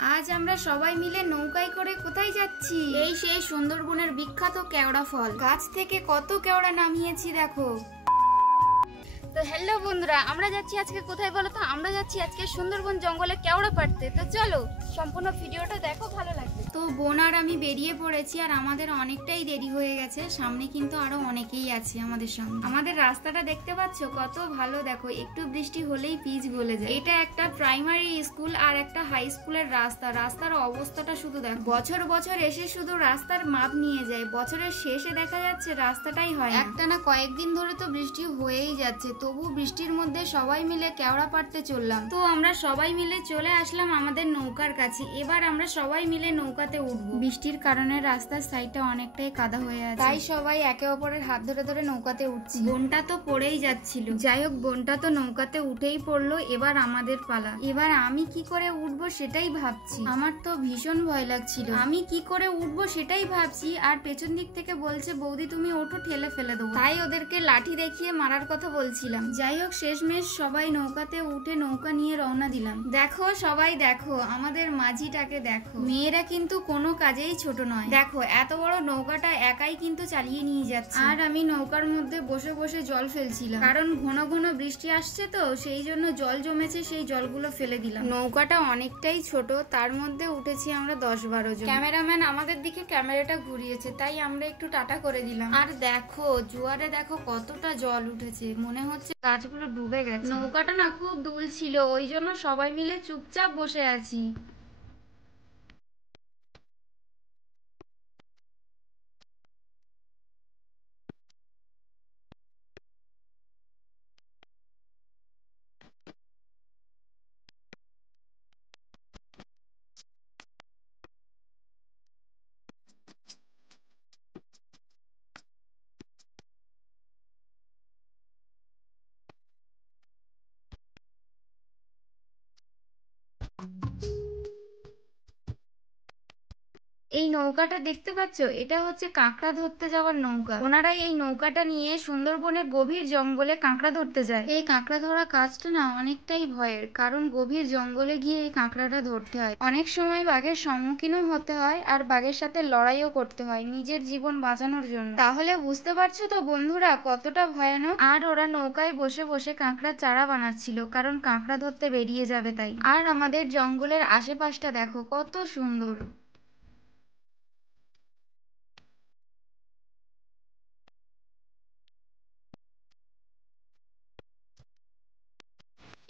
আজ আমরা সবাই মিলে নৌকায় করে কোথায় যাচ্ছি? এই সেই সুন্দরবনের বিখ্যাত কেওড়া ফল গাছ থেকে কত কেওড়া নামিয়েছি দেখো। তো হ্যালো বন্ধুরা, আমরা যাচ্ছি আজকে কোথায় বলো তো? আমরা যাচ্ছি আজকে সুন্দরবন জঙ্গলে কেওড়া পাড়তে। তো চলো সম্পূর্ণ ভিডিওটা দেখো, ভালো লাগবে। তো বোন আর আমি বেরিয়ে পড়েছি, আর আমাদের অনেকটাই দেরি হয়ে গেছে। সামনে কিন্তু আরো অনেকেই আছে আমাদের সঙ্গে। আমাদের রাস্তাটা দেখতে পাচ্ছ কত ভালো, দেখো একটু বৃষ্টি হলেই পিচ গলে যায়। এটা একটা প্রাইমারি স্কুল আর একটা হাই স্কুলের রাস্তা। রাস্তার অবস্থাটা শুধু দেখো, বছর বছর এসে শুধু রাস্তার মাপ নিয়ে যায়, বছরের শেষে দেখা যাচ্ছে রাস্তাটাই হয় না। একটা না কয়েকদিন ধরে তো বৃষ্টি হয়েই যাচ্ছে, তবু বৃষ্টির মধ্যে সবাই মিলে কেওড়া পাড়তে চললাম। তো আমরা সবাই মিলে চলে আসলাম আমাদের নৌকার কাছে। এবার আমরা সবাই মিলে নৌকাতে উঠবো। বৃষ্টির কারণে রাস্তার সাইডটা অনেকটাই কাদা হয়ে আছে, তাই সবাই একে অপরের হাত ধরে ধরে নৌকাতে উঠছি। বোনটা তো পড়েই যাচ্ছিল, যাই হোক বোনটা তো নৌকাতে উঠেই পড়লো। এবার আমাদের পালা। এবার আমি কি করে উঠবো সেটাই ভাবছি। আমার তো ভীষণ ভয় লাগছিল, আমি কি করে উঠবো সেটাই ভাবছি। আর পেছন দিক থেকে বলছে, বৌদি তুমি ওঠো, ঠেলে ফেলে দেবো। তাই ওদেরকে লাঠি দেখিয়ে মারার কথা বলছিলাম। যাই হোক শেষমেশ সবাই নৌকাতে উঠে নৌকা নিয়ে রওনা দিলাম। দেখো সবাই দেখো, আমাদের মাঝিটাকে দেখো। মেয়েরা কিন্তু কোনো কাজেই ছোট নয়। দেখো এত বড় নৌকাটা একাই কিন্তু চালিয়ে নিয়ে যাচ্ছে। আর আমি নৌকার মধ্যে বসে বসে জল ফেলছিলাম, কারণ ঘন ঘন বৃষ্টি আসছে তো সেই জন্য জল জমেছে, সেই জলগুলো ফেলে দিলাম। নৌকাটা অনেকটাই ছোট, তার মধ্যে উঠেছি আমরা 10-12 জন। ক্যামেরাম্যান আমাদের দিকে ক্যামেরাটা ঘুরিয়েছে, তাই আমরা একটু টাটা করে দিলাম। আর দেখো জোয়ারে দেখো কতটা জল উঠেছে, মনে হচ্ছে গাছগুলো ডুবে গেছে। নৌকাটা না খুব দুল ছিল, ওই জন্য সবাই মিলে চুপচাপ বসে আছি। এই নৌকাটা দেখতে পাচ্ছ, এটা হচ্ছে কাঁকড়া ধরতে যাওয়ার নৌকা। ওনারা এই নৌকাটা নিয়ে সুন্দরবনের গভীর জঙ্গলে কাঁকড়া ধরতে যায়। এই কাঁকড়া ধরা কাজটা না অনেকটাই ভয়ের, কারণ গভীর জঙ্গলে গিয়ে এই কাঁকড়াটা ধরতে হয়। অনেক সময় বাঘের সম্মুখীনও হতে হয়, আর বাঘের সাথে লড়াইও করতে হয় নিজের জীবন বাঁচানোর জন্য। তাহলে বুঝতে পারছো তো বন্ধুরা কতটা ভয়ানক। আর ওরা নৌকায় বসে বসে কাঁকড়ার চারা বানাচ্ছিল, কারণ কাঁকড়া ধরতে বেরিয়ে যাবে তাই। আর আমাদের জঙ্গলের আশেপাশটা দেখো কত সুন্দর।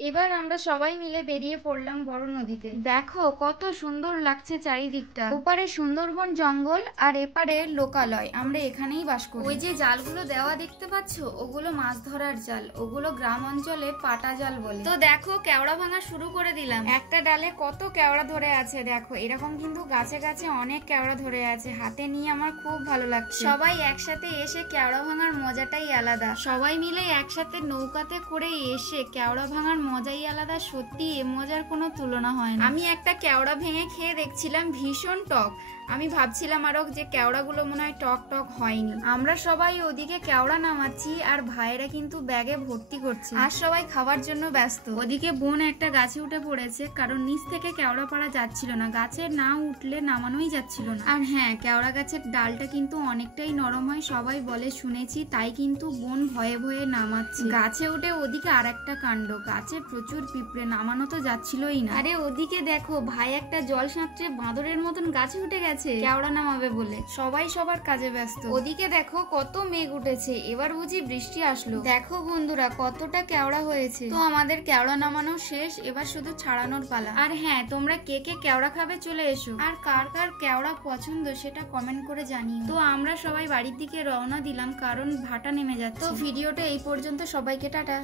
এবার আমরা সবাই মিলে বেরিয়ে পড়লাম বড় নদীতে। দেখো কত সুন্দর লাগছে চারিদিকটা। ওপারে সুন্দরবন জঙ্গল আর এপারে লোকালয়, আমরা এখানেই বাস করি। ওই যে জালগুলো দেওয়া দেখতে পাচ্ছ, ওগুলো মাছ ধরার জাল, ওগুলো গ্রাম অঞ্চলে পাটা জাল বলে। তো দেখো কেওড়া ভাঙা শুরু করে দিলাম। একটা ডালে কত কেওড়া ধরে আছে দেখো, এরকম কিন্তু গাছে গাছে অনেক কেওড়া ধরে আছে। হাতে নিয়ে আমার খুব ভালো লাগছে। সবাই একসাথে এসে কেওড়া ভাঙার মজাটাই আলাদা। সবাই মিলে একসাথে নৌকাতে করে এসে কেওড়া ভাঙার মজাই আলাদা। সত্যি এ মজার কোনো তুলনা হয় না। আমি একটা কেওড়া ভেঙে খেয়ে দেখছিলাম, ভীষণ টক। আমি ভাবছিলাম আরো যে কেওড়া গুলো মনে হয় টক টক হয়নি। আমরা সবাই ওদিকে কেওড়া নামাচ্ছি, আর ভাইয়েরা কিন্তু ব্যাগে ভর্তি করছে, আর সবাই খাওয়ার জন্য ব্যস্ত। ওদিকে বোন একটা গাছে উঠে পড়েছে, কারণ নিচ থেকে কেওড়া পাড়া যাচ্ছিল না, গাছে না উঠলে নামানোই যাচ্ছিল না। আর হ্যাঁ, কেওড়া গাছের ডালটা কিন্তু অনেকটাই নরম হয় সবাই বলে, শুনেছি, তাই কিন্তু বোন ভয়ে ভয়ে নামাচ্ছে। গাছে উঠে ওদিকে আর একটা কাণ্ড, গাছে প্রচুর পিঁপড়ে, নামানো তো যাচ্ছিলই না। আরে ওদিকে দেখো ভাই একটা জল সাঁতরে বাঁদরের মতন গাছে উঠে গেছে কেওড়া নামাবে বলে। সবাই সবার কাজে ব্যস্ত। ওদিকে দেখো কত মেঘ উঠেছে, এবার বুঝি বৃষ্টি আসলো। দেখো বন্ধুরা কতটা কেওড়া হয়েছে। তো আমাদের কেওড়া নামানো শেষ, এবার শুধু ছাড়ানোর পালা। আর হ্যাঁ, তোমরা কে কে কেওড়া খাবে চলে এসো, আর কার কার কেওড়া পছন্দ সেটা কমেন্ট করে জানিও। তো আমরা সবাই বাড়ির দিকে রওনা দিলাম, কারণ ভাটা নেমে যাচ্ছে। তো ভিডিওটা এই পর্যন্ত, সবাইকে টাটা।